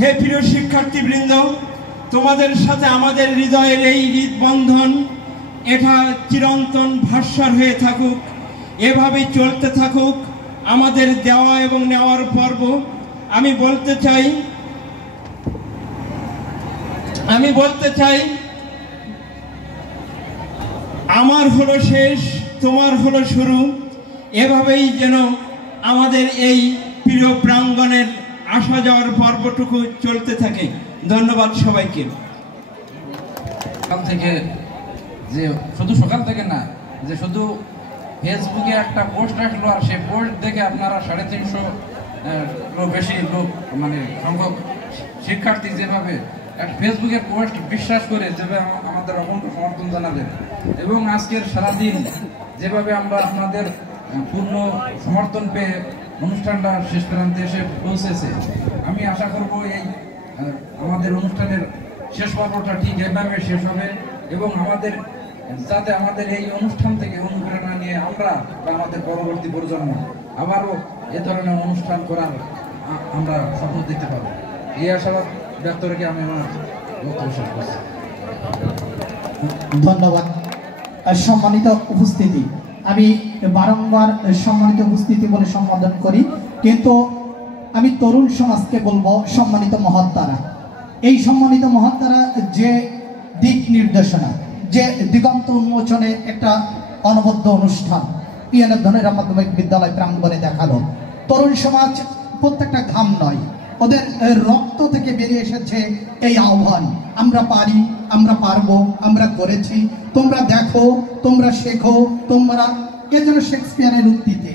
হে প্রিয় শিক্ষার্থীবৃন্দ, তোমাদের সাথে আমাদের হৃদয়ের এই হৃদবন্ধন এটা চিরন্তন ভাস্বর হয়ে থাকুক, এভাবেই চলতে থাকুক আমাদের দেওয়া এবং নেওয়ার পর্ব। আমি বলতে চাই আমার হলো শেষ, তোমার হলো শুরু। এভাবেই যেন আমাদের এই প্রিয় প্রাঙ্গণের আসা যাওয়ার পর্বটুকু চলতে থাকে। ধন্যবাদ সবাইকে। সকাল থেকে সকাল থেকে না, যে শুধু ফেসবুকে একটা পোস্ট আসলো আর সেই পোস্ট দেখে আপনারা 350 বেশি লোক মানে সংখ্যক শিক্ষার্থী যেভাবে ফেসবুকের পোস্ট বিশ্বাস করে যেভাবে আমাদের অকুণ্ঠ সমর্থন জানাবেন এবং আজকের সারাদিন যেভাবে আমরা আপনাদের পূর্ণ সমর্থন পেয়ে অনুষ্ঠানটা শেষ প্রান্তে এসে পৌঁছেছে, আমি আশা করব এই আমাদের অনুষ্ঠানের শেষ পর্বটা ঠিক এভাবে শেষ হবে এবং যাতে আমাদের এই অনুষ্ঠান থেকে অনুপ্রেরণা নিয়ে আমরা বা আমাদের পরবর্তী প্রজন্ম আবারও এ ধরনের অনুষ্ঠান করার আমরা স্বপ্ন দেখতে পাবো। এই আশাবাদ ব্যক্ত রেখে আমি আমার বক্তব্য শেষ করছি। ধন্যবাদ। সম্মানিত উপস্থিতি, আমি বারংবার সম্মানিত উপস্থিতি বলে সম্বোধন করি, কিন্তু আমি তরুণ সমাজকে বলবো সম্মানিত মহাত্মারা। এই সম্মানিত মহাত্মারা যে দিক নির্দেশনা, যে দিগন্ত উন্মোচনে একটা অনবদ্য অনুষ্ঠান পিএনএফ ধনেরা মাধ্যমিক বিদ্যালয় প্রাঙ্গণে দেখালো। তরুণ সমাজ প্রত্যেকটা ঘাম নয়, ওদের রক্ত থেকে বেরিয়ে এসেছে এই আহ্বান, আমরা পারি, আমরা পারবো, আমরা করেছি, তোমরা দেখো, তোমরা শেখো, তোমরা এ যেন শেক্সপিয়ারের উক্তিতে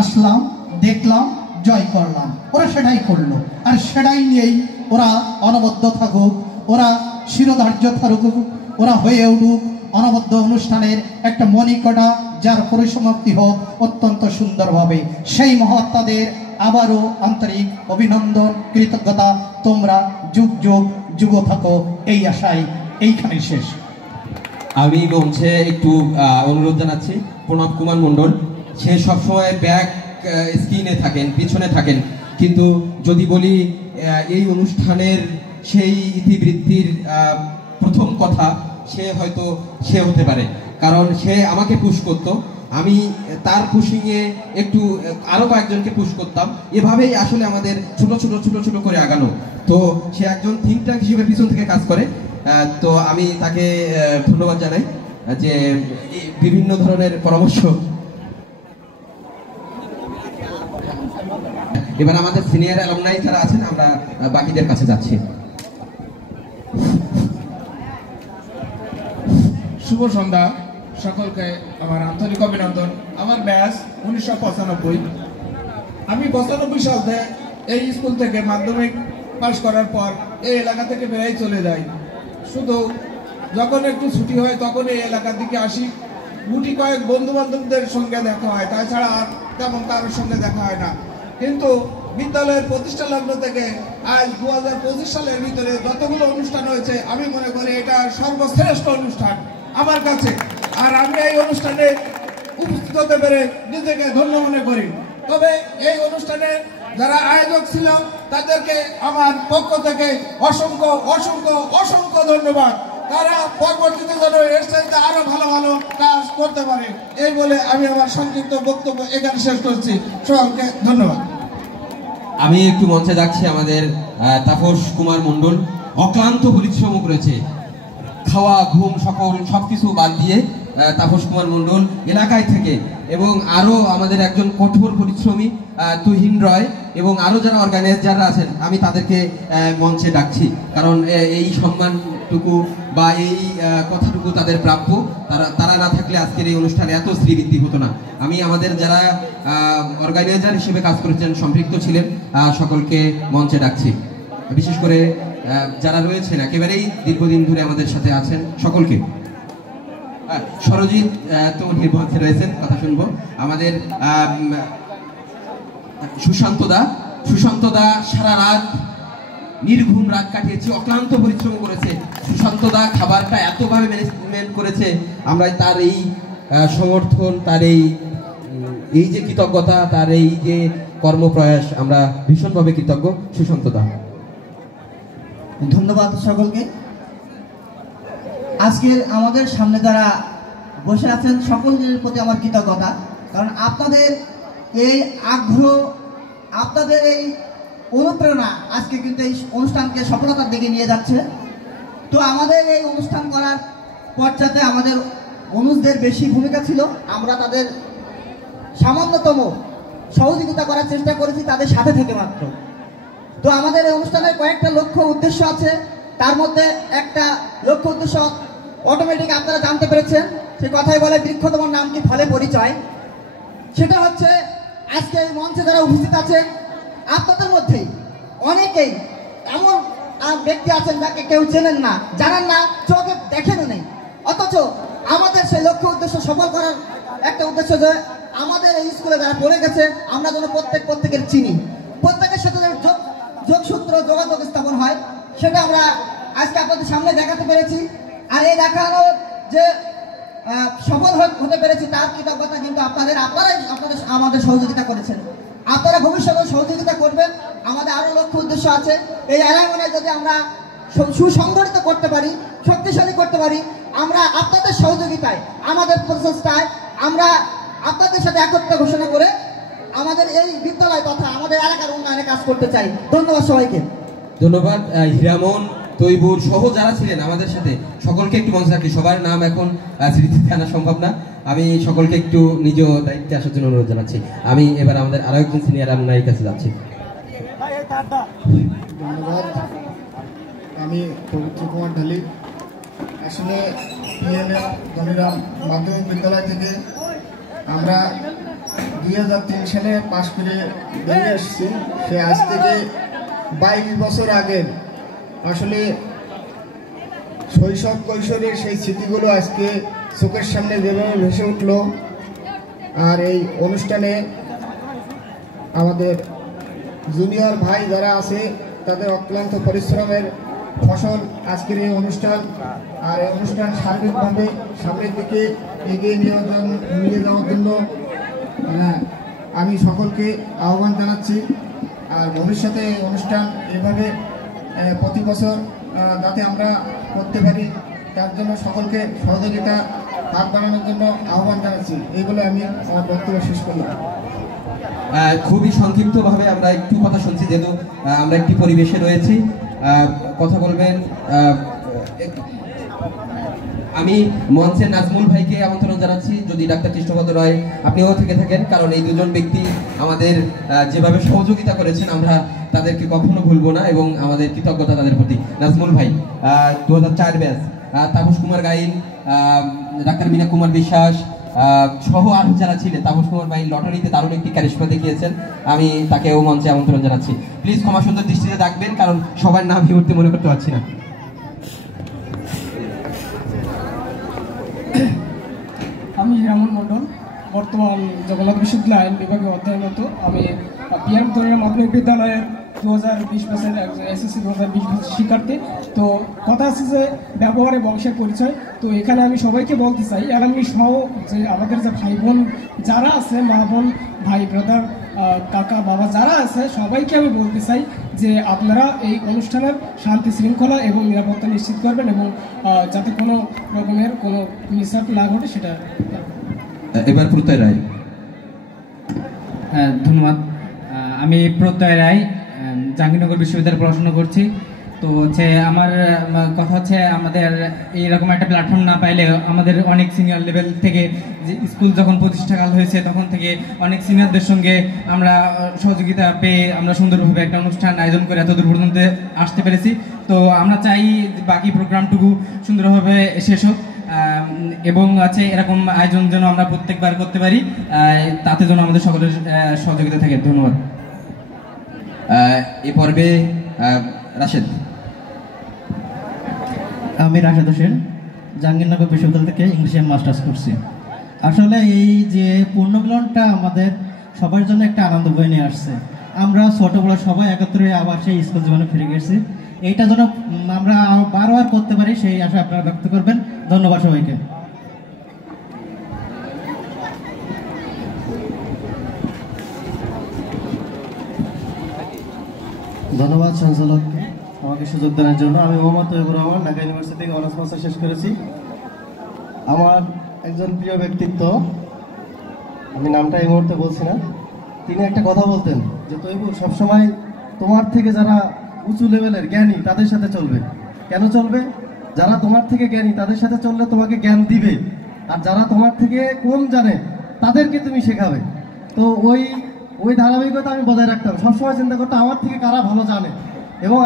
আসলাম, দেখলাম, জয় করলাম। ওরা সেটাই করলো, আর সেটাই নিয়েই ওরা অনবদ্য থাকুক, ওরা শিরোধার্য থাকুক, ওরা হয়ে উঠুক অনবদ্য অনুষ্ঠানের একটা মণিকণা, যার পরিসমাপ্তি হোক অত্যন্ত সুন্দরভাবে। সেই মহাত্মাদের আবারও আন্তরিক অভিনন্দন, কৃতজ্ঞতা। তোমরা যুগ যুগ যুগ থাকো, এই আশায় এইখানেই শেষ। আমি মঞ্চে একটু অনুরোধ জানাচ্ছি প্রণব কুমার মণ্ডল। সে সবসময় ব্যাক স্ক্রিনে থাকেন, পিছনে থাকেন, কিন্তু যদি বলি এই অনুষ্ঠানের সেই ইতিবৃত্তির প্রথম কথা সে হতে পারে, কারণ সে আমাকে পুশ করতো, আমি তার পুশিংয়ে একটু আরও কয়েকজনকে পুশ করতাম। এভাবেই আসলে আমাদের ছোট ছোট করে আগানো। তো সে একজন থিঙ্ক ট্যাঙ্ক হিসেবে পিছন থেকে কাজ করে। তো আমি তাকে ধন্যবাদ জানাই যে বিভিন্ন ধরনের পরামর্শ। এবার আমাদের সিনিয়র অ্যালুমনাই যারা আছেন, আমরা বাকিদের কাছে যাচ্ছি। শুভ সন্ধ্যা সকলকে, আমার আন্তরিক অভিনন্দন। আমার ব্যাচ 1995। আমি 95 সালে এই স্কুল থেকে মাধ্যমিক পাশ করার পর এই এলাকা থেকে বেরিয়ে চলে যাই। শুধু যখন একটু ছুটি হয় তখন এই এলাকার দিকে আসি, গুটি কয়েক বন্ধু বান্ধবদের সঙ্গে দেখা হয়, তাছাড়া আর তেমন কারোর সঙ্গে দেখা হয় না। কিন্তু বিদ্যালয়ের প্রতিষ্ঠা লগ্ন থেকে আজ 2025 সালের ভিতরে যতগুলো অনুষ্ঠান হয়েছে, আমি মনে করি এটা সর্বশ্রেষ্ঠ অনুষ্ঠান আমার কাছে। আর আমি এই অনুষ্ঠানে উপস্থিত হতে পেরে নিজেকে ধন্য মনে করি। তবে এই অনুষ্ঠানে যারা আয়োজক ছিল তাদেরকে আমার পক্ষ থেকে অসংখ্য অসংখ্য অসংখ্য ধন্যবাদ। তারা পরবর্তীতে যেন এর চাইতে আরো ভালো ভালো কাজ করতে পারে, এই বলে আমি আমার সংক্ষিপ্ত বক্তব্য এখানে শেষ করছি। সকলকে ধন্যবাদ। আমি একটু মঞ্চে যাচ্ছি আমাদের তাপস কুমার মণ্ডল। অক্লান্ত পরিশ্রম করেছে, খাওয়া ঘুম সবকিছু বাদ দিয়ে তাপস কুমার মণ্ডল এলাকায় থেকে, এবং আরও আমাদের একজন কঠোর পরিশ্রমী তুহিন রয় এবং আরও যারা অর্গানাইজাররা আছেন, আমি তাদেরকে মঞ্চে ডাকছি, কারণ এই সম্মানটুকু বা এই কথাটুকু তাদের প্রাপ্য। তারা না থাকলে আজকের এই অনুষ্ঠানে এত শ্রীবৃদ্ধি হতো না। আমি আমাদের যারা অর্গানাইজার হিসেবে কাজ করেছেন, সম্পৃক্ত ছিলেন, সকলকে মঞ্চে ডাকছি। বিশেষ করে যারা রয়েছেন একেবারেই দীর্ঘদিন ধরে আমাদের সাথে আছেন সকলকে। সরজিৎ তো নির্বাচনে রয়েছেন, কথা শুনবো। আমাদের সুশান্ত দা সারা রাত নির্ঘুম রাত কাটিয়েছে, অক্লান্ত পরিশ্রম করেছে। সুশান্ত দা খাবারটা এতভাবে ম্যানেজমেন্ট করেছে, আমরা তার এই সমর্থন, তার এই যে কৃতজ্ঞতা, তার এই যে কর্মপ্রয়াস, আমরা ভীষণভাবে কৃতজ্ঞ সুশান্ত দা। ধন্যবাদ সকলকে। আজকের আমাদের সামনে যারা বসে আছেন সকলের প্রতি আমার কৃতজ্ঞতা, কারণ আপনাদের এই আগ্রহ, আপনাদের এই অনুপ্রেরণা আজকে কিন্তু এই অনুষ্ঠানকে সফলতার দিকে নিয়ে যাচ্ছে। তো আমাদের এই অনুষ্ঠান করার পর্যায়ে আমাদের অনুজদের বেশি ভূমিকা ছিল, আমরা তাদের সামান্যতম সহযোগিতা করার চেষ্টা করেছি তাদের সাথে থেকে মাত্র। তো আমাদের এই অনুষ্ঠানের কয়েকটা লক্ষ্য উদ্দেশ্য আছে, তার মধ্যে একটা লক্ষ্য উদ্দেশ্য অটোমেটিক আপনারা জানতে পেরেছেন, সে কথাই বলে বৃক্ষ তোমার নাম কি ফলে পরিচয়। সেটা হচ্ছে আজকে এই মঞ্চে যারা উপস্থিত আছেন আপনাদের মধ্যেই অনেকেই এমন ব্যক্তি আছেন যাকে কেউ চেনেন না, জানেন না, চোখে দেখেনও নেই, অথচ আমাদের সেই লক্ষ্য উদ্দেশ্য সফল করার একটা উদ্দেশ্য যে আমাদের এই স্কুলে যারা পড়ে গেছে আমরা যেন প্রত্যেকের চিনি, প্রত্যেকের সাথে যোগসূত্র যোগাযোগ স্থাপন হয়, সেটা আমরা আজকে আপনাদের সামনে দেখাতে পেরেছি। আর এই দেখানো যে সফল হতে পেরেছি তার কৃতজ্ঞতা কিন্তু আপনারাই আমাদের সহযোগিতা করেছেন, আপনারা ভবিষ্যতে সহযোগিতা করবেন। আমাদের আরো লক্ষ্য উদ্দেশ্য আছে, এই এলাকায় যদি আমরা সুসংগঠিত করতে পারি, শক্তিশালী করতে পারি, আমরা আপনাদের সহযোগিতায়, আমাদের প্রচেষ্টায় আমরা আপনাদের সাথে একত্র ঘোষণা করে আমাদের এই বিদ্যালয় তথা আমাদের এলাকার উন্নয়নে কাজ করতে চাই। ধন্যবাদ সবাইকে। ধন্যবাদ। হীরামন, তৈবুর সহ যারা ছিলেন আমাদের সাথে সকলকে একটু মঞ্চে রাখি। সবার নাম এখন স্মৃতিতে আনা সম্ভব না, আমি সকলকে একটু নিজ দায়িত্বে আসার জন্য অনুরোধ জানাচ্ছি। আমি এবার আমাদের আরো একজন সিনিয়র আলমনাইয়ের কাছে যাচ্ছি। ধন্যবাদ। আমি পবিত্র কুমার ঢালি। আসলে পিএনএম ধনিরাম মাধ্যমিক বিদ্যালয় থেকে আমরা 2003 সালে পাশ করে বেরিয়ে এসেছি। সে আজ থেকে 22 বছর আগে আসলে শৈশব কৈশোরের সেই স্মৃতিগুলো আজকে চোখের সামনে যেভাবে ভেসে উঠল। আর এই অনুষ্ঠানে আমাদের জুনিয়র ভাই যারা আছে তাদের অক্লান্ত পরিশ্রমের ফসল আজকের এই অনুষ্ঠান। আর এই অনুষ্ঠান সার্বিকভাবে সামনের দিকে এগিয়ে নিয়ে যাওয়ার জন্য আমি সকলকে আহ্বান জানাচ্ছি। আর ভবিষ্যতে এই অনুষ্ঠান এভাবে প্রতি বছর যাতে আমরা করতে পারি তার জন্য সকলকে সহযোগিতা হাত বাড়ানোর জন্য আহ্বান জানাচ্ছি। এইগুলো আমি আমার বক্তব্য শেষ করলাম। খুবই সংক্ষিপ্তভাবে আমরা একটু কথা শুনছি, যেহেতু আমরা একটি পরিবেশে রয়েছি। কথা বলবেন, আমি মঞ্চে নাজমুল ভাইকে আমন্ত্রণ জানাচ্ছি, যদি ডাক্তার কৃষ্ণপদ রায় আপনিও থেকে থাকেন, কারণ এই দুজন ব্যক্তি আমাদের যেভাবে সহযোগিতা করেছেন আমরা তাদেরকে কখনো ভুলবো না এবং আমাদের কৃতজ্ঞতা তাদের প্রতি। নাজমুল ভাই 2004 ব্যাচ, তাপস কুমার গাইন, ডাক্তার মীনা কুমার বিশ্বাস সহ আরো যারা ছিলেন, তাপস কুমার ভাই লটারিতে দারুণ একটি ক্যারিশমা দেখিয়েছেন, আমি তাকেও মঞ্চে আমন্ত্রণ জানাচ্ছি। প্লিজ ক্ষমা সুন্দর দৃষ্টিতে দেখবেন, কারণ সবার নাম এই মুহূর্তে মনে করতে পারছি না। আমি হীরামন মণ্ডল, বর্তমান জগন্নাথ বিশ্ববিদ্যালয় আইন বিভাগে অধ্যয়নরত। আমি পিএম ধনিরাম মাধ্যমিক বিদ্যালয়ের 2020 ব্যাচের এসএসসি 2020 ব্যাচের শিক্ষার্থী। তো কথা আছে যে ব্যবহারে বংশের পরিচয়। তো এখানে আমি সবাইকে বলতে চাই, আগামী সহ যে আমাদের যে ভাই বোন যারা আছে, মা বোন ভাই ব্রাদার কাকা বাবা যারা আছে, সবাইকে আমি বলতে চাই যে আপনারা এই অনুষ্ঠানের শান্তি শৃঙ্খলা এবং নিরাপত্তা নিশ্চিত করবেন এবং যাতে কোনো রকমের কোনো মিসআপ না ঘটে সেটা। এবার প্রত্যয় রায়। ধন্যবাদ। আমি প্রত্যয় রায়, জাহাঙ্গীরনগর বিশ্ববিদ্যালয়ে পড়াশোনা করছি। তো হচ্ছে আমার কথা হচ্ছে, আমাদের এইরকম একটা প্ল্যাটফর্ম না পাইলে আমাদের অনেক সিনিয়র লেভেল থেকে, যে স্কুল যখন প্রতিষ্ঠাকাল হয়েছে তখন থেকে অনেক সিনিয়রদের সঙ্গে আমরা সহযোগিতা পেয়ে আমরা সুন্দরভাবে একটা অনুষ্ঠান আয়োজন করে এত দূর পর্যন্ত আসতে পেরেছি। তো আমরা চাই বাকি প্রোগ্রামটুকু সুন্দরভাবে শেষ হোক এবং আছে এরকম আয়োজন যেন আমরা প্রত্যেকবার করতে পারি, তাতে যেন আমাদের সকলের সহযোগিতা থাকে। ধন্যবাদ। এ পর্বে রাশেদ। আমি রাশেদ হোসেন, জাহাঙ্গীরনগর বিশ্ববিদ্যালয় থেকে ইংলিশে মাস্টার্স করছি। আসলে এই যে পূর্ণমিলনটা আমাদের সবার জন্য একটা আনন্দ বয়ে নিয়ে আসছে। আমরা ছোটবেলা সবাই একত্রে আবার সেই স্কুল জীবনে ফিরে গেছি। এইটা যেন আমরা বারবার করতে পারি সেই আশা আপনারা ব্যক্ত করবেন। ধন্যবাদ সবাইকে। ধন্যবাদ সঞ্চালক। আমাকে সুযোগ দেওয়ার জন্য। আমি মোহাম্মদ তৈবুর রহমান, ঢাকা ইউনিভার্সিটি থেকে অনার্স মাস্টার শেষ করেছি। আমার একজন প্রিয় ব্যক্তিত্ব, আমি নামটা এই মুহূর্তে বলছি না, তিনি একটা কথা বলতেন যে তৈবুর সবসময় তোমার থেকে যারা উঁচু লেভেলের জ্ঞানী তাদের সাথে চলবে। কেন চলবে? যারা তোমার থেকে জ্ঞানী তাদের সাথে চললে তোমাকে জ্ঞান দিবে, আর যারা তোমার থেকে কম জানে তাদেরকে তুমি শেখাবে। তো ওই ধারাবাহিকতা আমি বজায় রাখতাম, সবসময় চিন্তা করতাম আমার থেকে কারা ভালো জানে এবং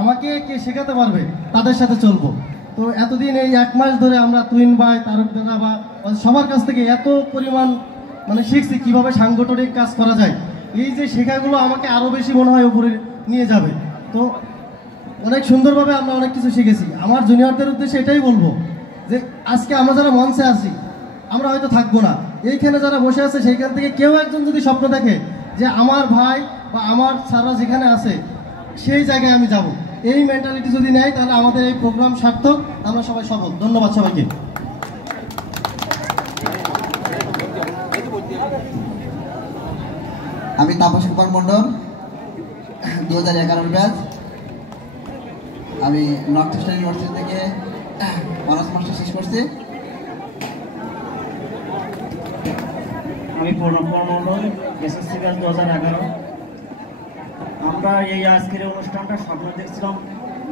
আমাকে কে শেখাতে পারবে তাদের সাথে চলবো। তো এতদিন এই 1 মাস ধরে আমরা তুইন ভাই, তারক দাদা বা সবার কাছ থেকে এত পরিমাণ শিখছি কিভাবে সাংগঠনিক কাজ করা যায়। এই যে শেখাগুলো আমাকে আরও বেশি মনে হয় উপরে নিয়ে যাবে। তো অনেক সুন্দরভাবে আমরা অনেক কিছু শিখেছি। আমার জুনিয়রদের উদ্দেশ্যে এটাই বলবো যে আজকে আমরা যারা মঞ্চে আছি আমরা হয়তো থাকবো না, এইখানে যারা বসে আছে সেইখান থেকে কেউ একজন যদি স্বপ্ন দেখে যে আমার ভাই বা আমার স্যাররা যেখানে আছে সেই জায়গায় আমি যাব, এই মেন্টালিটি যদি নেয় তাহলে আমাদের এই প্রোগ্রাম সার্থক, আমরা সবাই সফল। ধন্যবাদ সবাইকে। আমি তাপস কুমার মন্ডল, 2011 ব্যাচ। আমি নর্থ ইস্টার্ন ইউনিভার্সিটি থেকে অনার্স মাস্টার শেষ করছি। আমি প্রণব মন্ডল, এসএসসি ব্যাচ 2011। আমরা এই আজকের অনুষ্ঠানটা স্বপ্ন দেখছিলাম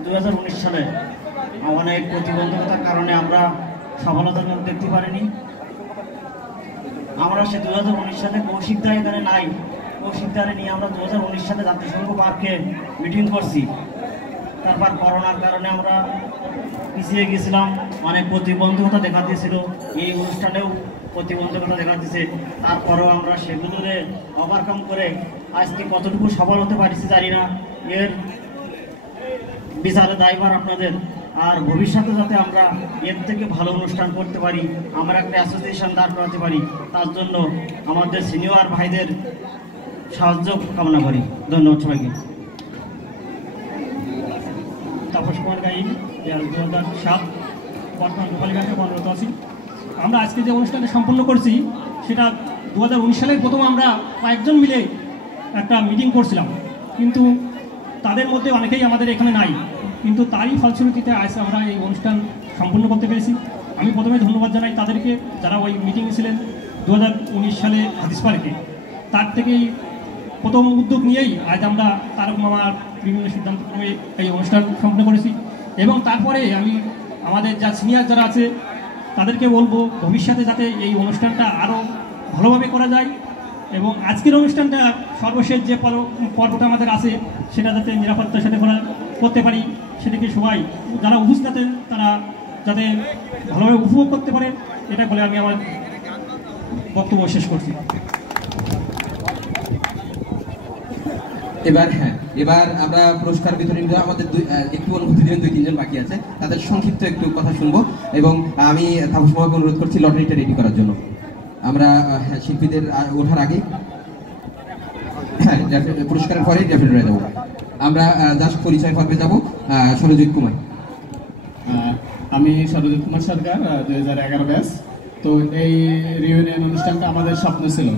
2019 সালে। অনেক প্রতিবন্ধকতার কারণে আমরা সফলতা দেখতে পারিনি। আমরা সে 2019 সালে কৌশিকদা এখানে নাই, কৌশিকদারে নিয়ে আমরা 2019 সালে জাতিসংঘ পার্কে মিটিং করছি। তারপর করোনার কারণে আমরা পিছিয়ে গেছিলাম, অনেক প্রতিবন্ধকতা দেখা দিয়েছিল, এই অনুষ্ঠানেও প্রতিবন্ধকতা দেখা দিয়েছে। তারপরেও আমরা সেগুলোরে ওভারকাম করে আজকে কতটুকু সফল হতে পারছি জানি না, এর বিচারে দায়ভার আপনাদের। আর ভবিষ্যতে যাতে আমরা এর থেকে ভালো অনুষ্ঠান করতে পারি, আমরা একটা অ্যাসোসিয়েশন দাঁড় করাতে পারি, তার জন্য আমাদের সিনিয়র ভাইদের সাহায্য কামনা করি। ধন্যবাদ সবাইকে। তাপস কুমার গাইন, 2007, বর্তমান গোপালীগঞ্জে কর্মরত আছি। আমরা আজকে যে অনুষ্ঠানটা সম্পন্ন করছি সেটা 2019 সালের প্রথম আমরা কয়েকজন মিলে একটা মিটিং করছিলাম, কিন্তু তাদের মধ্যে অনেকেই আমাদের এখানে নাই, কিন্তু তারই ফলশ্রুতিতে আজ আমরা এই অনুষ্ঠান সম্পন্ন করতে পেরেছি। আমি প্রথমে ধন্যবাদ জানাই তাদেরকে যারা ওই মিটিংয়ে ছিলেন 2019 সালে হাদিস পার্কে। তার থেকেই প্রথম উদ্যোগ নিয়েই আজ আমরা তারক মামার বিভিন্ন সিদ্ধান্তক্রমে এই অনুষ্ঠান সম্পন্ন করেছি। এবং তারপরে আমি আমাদের যা সিনিয়র যারা আছে তাদেরকে বলবো ভবিষ্যতে যাতে এই অনুষ্ঠানটা আরও ভালোভাবে করা যায় এবং আজকের অনুষ্ঠানটা সর্বশেষ যে পর্বটা আমাদের আছে সেটা যাতে নিরাপত্তার সাথে করতে পারি, সেদিকে সবাই যারা উপস্থিত আছেন তারা যাতে ভালোভাবে উপভোগ করতে পারে, এটা বলে আমি আমার বক্তব্য শেষ করছি। এবার আমরা পুরস্কার বিতরণ, আমাদের একটু অনুভূতি দিবেন 2-3 জন বাকি আছে, তাদের সংক্ষিপ্ত একটু কথা শুনবো এবং আমি তাপস মামাকে অনুরোধ করছি লটারিটা রেডি করার জন্য। আমরা শিল্পীদের ওঠার আগে পুরস্কারের পরে ডেফিনেট যাবো। আমরা জাস্ট পরিচয় পর্বে যাবো। সরজিৎ কুমার। আমি সরজিৎ কুমার সরকার, 2011 ব্যাচ। তো এই রিউনিয়ন অনুষ্ঠানটা আমাদের স্বপ্ন ছিল,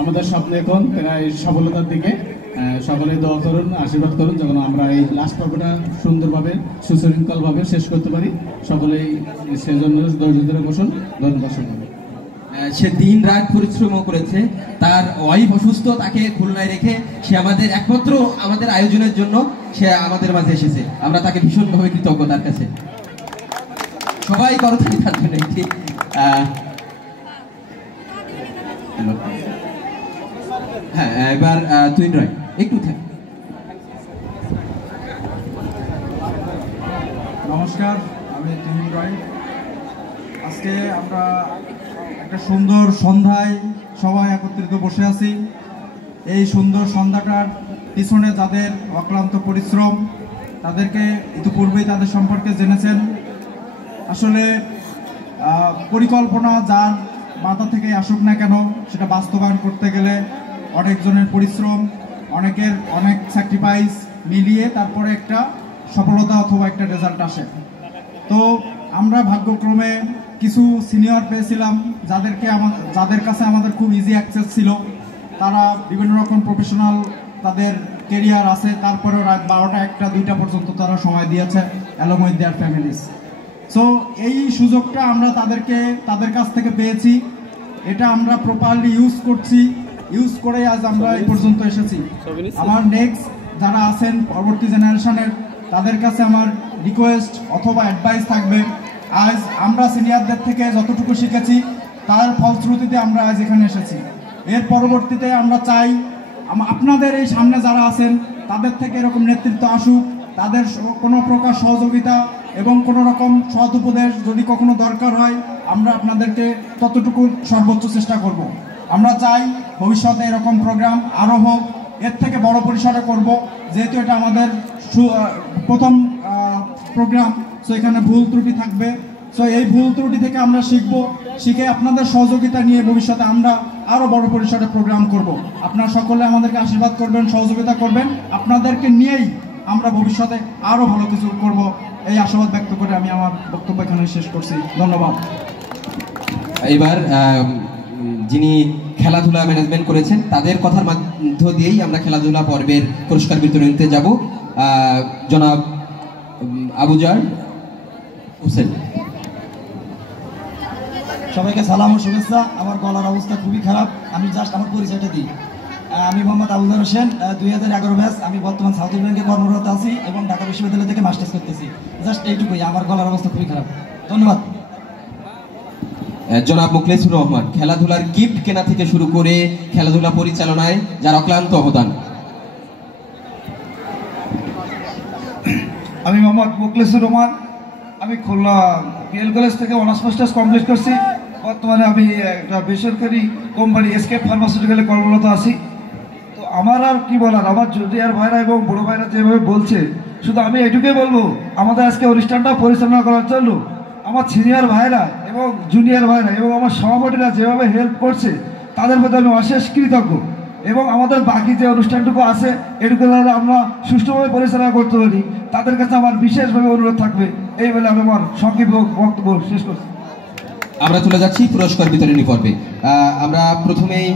আমাদের স্বপ্ন এখন প্রায় সফলতার দিকে। সকলে দোয়া করুন, আশীর্বাদ করুন যেন আমরা এই লাস্ট পর্বটা সুন্দরভাবে সুশৃঙ্খলভাবে শেষ করতে পারি। সকলেই সেজন্য ধৈর্য ধরে বসুন। ধন্যবাদ সকলকে। সে দিন রাত পরিশ্রম করেছে, তার ওয়াইফ অসুস্থ, তাকে খুলনায় রেখে সে আমাদের একমাত্র আমাদের আয়োজনের জন্য সে আমাদের মাঝে এসেছে। আমরা তাকে ভীষণভাবে কৃতজ্ঞ তার কাছে। সবাই করতালি তার জন্য। ঠিক হ্যাঁ, এবার তুইন রায় একটু থাক। নমস্কার, আমি তুইন রায়। আজকে আমরা একটা সুন্দর সন্ধ্যায় সবাই একত্রিত বসে আছি। এই সুন্দর সন্ধ্যাটার পিছনে যাদের অক্লান্ত পরিশ্রম, তাদেরকে ইতিপূর্বেই তাদের সম্পর্কে জেনেছেন। আসলে পরিকল্পনা যার মাথা থেকে আসুক না কেন, সেটা বাস্তবায়ন করতে গেলে অনেকজনের পরিশ্রম, অনেকের অনেক স্যাক্রিফাইস মিলিয়ে তারপরে একটা সফলতা অথবা একটা রেজাল্ট আসে। তো আমরা ভাগ্যক্রমে কিছু সিনিয়র পেয়েছিলাম যাদের কাছে আমাদের খুব ইজি অ্যাক্সেস ছিল। তারা বিভিন্ন রকম প্রফেশনাল তাদের কেরিয়ার আছে, তারপরেও রাত 12টা 1টা 2টা পর্যন্ত তারা সময় দিয়েছে along with their families. So এই সুযোগটা আমরা তাদের কাছ থেকে পেয়েছি, এটা আমরা প্রপারলি ইউজ করে আজ আমরা এই পর্যন্ত এসেছি। আমার নেক্সট যারা আছেন পরবর্তী জেনারেশনের, তাদের কাছে আমার রিকোয়েস্ট অথবা অ্যাডভাইস থাকবে, আজ আমরা সিনিয়রদের থেকে যতটুকু শিখেছি তার ফলশ্রুতিতে আমরা আজ এখানে এসেছি। এর পরবর্তীতে আমরা চাই আপনাদের এই সামনে যারা আছেন তাদের থেকে এরকম নেতৃত্ব আসুক, তাদের কোনো প্রকার সহযোগিতা এবং কোনো রকম সৎ উপদেশ যদি কখনো দরকার হয় আমরা আপনাদেরকে ততটুকু সর্বোচ্চ চেষ্টা করব। আমরা চাই ভবিষ্যতে এরকম প্রোগ্রাম আরও হোক, এর থেকে বড় পরিসরে করব, যেহেতু এটা আমাদের প্রথম প্রোগ্রাম। সো এখানে ভুল ত্রুটি থাকবে, সো এই ভুল ত্রুটি থেকে আমরা শিখে আপনাদের সহযোগিতা নিয়ে ভবিষ্যতে আমরা আরও বড় পরিসরে প্রোগ্রাম করব। আপনারা সকলে আমাদেরকে আশীর্বাদ করবেন, সহযোগিতা করবেন, আপনাদেরকে নিয়েই আমরা ভবিষ্যতে আরও ভালো কিছু করব, এই আশাবাদ ব্যক্ত করে আমি আমার বক্তব্য এখানে শেষ করছি। ধন্যবাদ। এবার যিনি খেলাধুলা ম্যানেজমেন্ট করেছেন তাদের কথার মধ্য দিয়েই আমরা খেলাধুলা পর্বের পুরস্কার বিতরণীতে যাব। জনাব আবুজার হোসেন। সবাইকে সালাম ও শুভেচ্ছা। আমার গলার অবস্থা খুবই খারাপ, আমি জাস্ট আমার পরিচয়টা দিই। আমি মোহাম্মদ আবুজার হোসেন, 2011 ব্যাচ। আমি বর্তমান সাউথ ব্যাংকে কর্মরত আছি এবং ঢাকা বিশ্ববিদ্যালয় থেকে মাস্টার্স করতেছি। জাস্ট এইটুকুই, আমার গলার অবস্থা খুবই খারাপ। ধন্যবাদ। জনাব মুখলেসুর রহমান, খেলাধুলার গিফট কেনা থেকে শুরু করে খেলাধুলা পরিচালনায় যার অক্লান্ত অবদান। আমি মোহাম্মদ মুখলেসুর রহমান, আমি খুলনা বিএল কলেজ থেকে অনার্স মাস্টার্স কমপ্লিট করছি। বর্তমানে আমি একটা বেসরকারি কোম্পানি এসকেপ ফার্মাসিউটিক্যালে কর্মরত আছি। তো আমার আর কি বলার, আমার জুনিয়র ভাইরা এবং বড় ভাইরা যেভাবে বলছে, শুধু আমি এটুকুই বলবো, আমাদের আজকে অনুষ্ঠানটা পরিচালনা করার জন্য আমার সিনিয়র ভাইরা এবং জুনিয়র ভাইরা এবং আমার সহপাঠীরা যেভাবে হেল্প করছে তাদের প্রতি আমি অশেষ কৃতজ্ঞ। এবং আমাদের বাকি যে অনুষ্ঠানটুকু আছে এটুকু যাতে আমরা সুষ্ঠুভাবে পরিচালনা করতে পারি তাদের কাছে আমার বিশেষভাবে অনুরোধ থাকবে। এই বলে আমি আমার সংক্ষিপ্ত বক্তব্য শেষ করছি। আমরা চলে যাচ্ছি পুরস্কার বিতরণী পর্বে। আমরা প্রথমেই